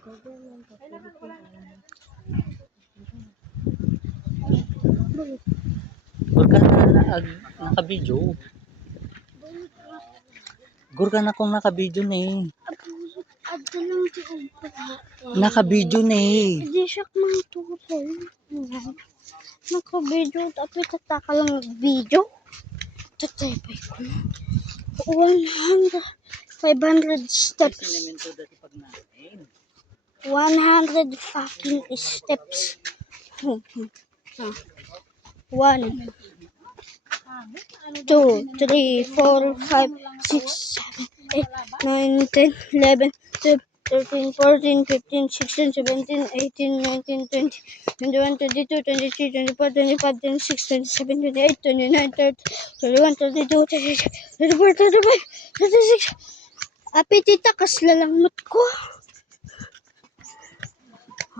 Gurka na naka-video. Gurka na kung naka-video na eh. Naka-video na eh. Hindi siya mang tuloy. Naka-video. Tapos tataka lang video. Tataypay ko na. 500 steps. 100 fucking steps. 1, 2, 3, 4, 5, 6, 7, 8, 9, 10, 11, 12, 13, 14, 15, 16, 17, 18, 19, 20, 21, 22, 23, 24, 25, 26, 27, 28, 29, 30, 31, 32, 33, 34, 35, 36. Apetita kaslalangot ko.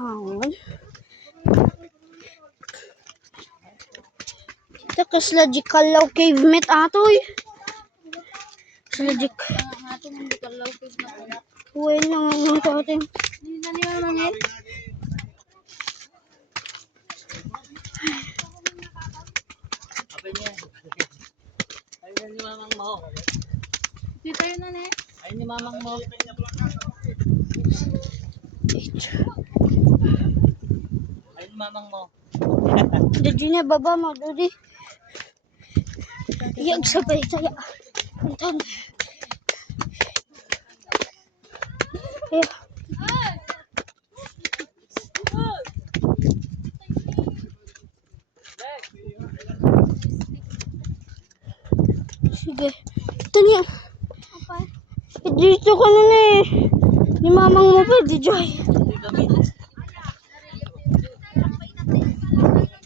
Hangon. Ito kaslagikal law cave met atoy. Slagik. Uy na ngayon ko atin. Hindi na niya naman Ayun ni mamang mo. Dito tayo na ne. Ayun ni mamang mo. Ayun mamang mo. Dadi na baba mo, dadi. Iyag sabay saya. Antan. Sige. Ito niya. Dito ka na eh. Ni mamang mo pa, di Joy.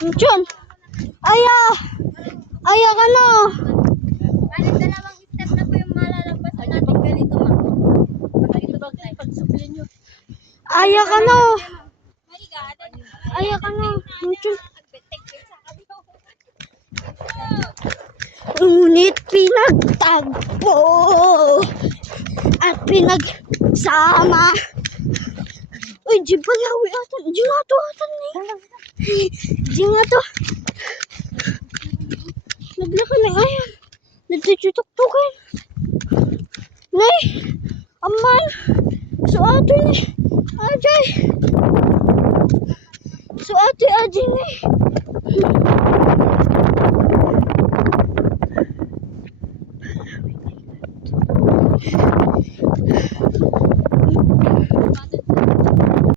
Diyan. Aya! Aya ka na! Balik dalawang step na po yung malalampasan natin ganito ma. Pagsuplin nyo. Aya ka na! Aya ka na! Diyan. Ngunit pinagtagpo at pinagsama. Uy, di ba lawi atan? Di nga to atan eh. Di nga to. Naglaka na ayan. Nagtututok-tukin. Nay, aman. So ato ni. Ajay. So ate ajay ni.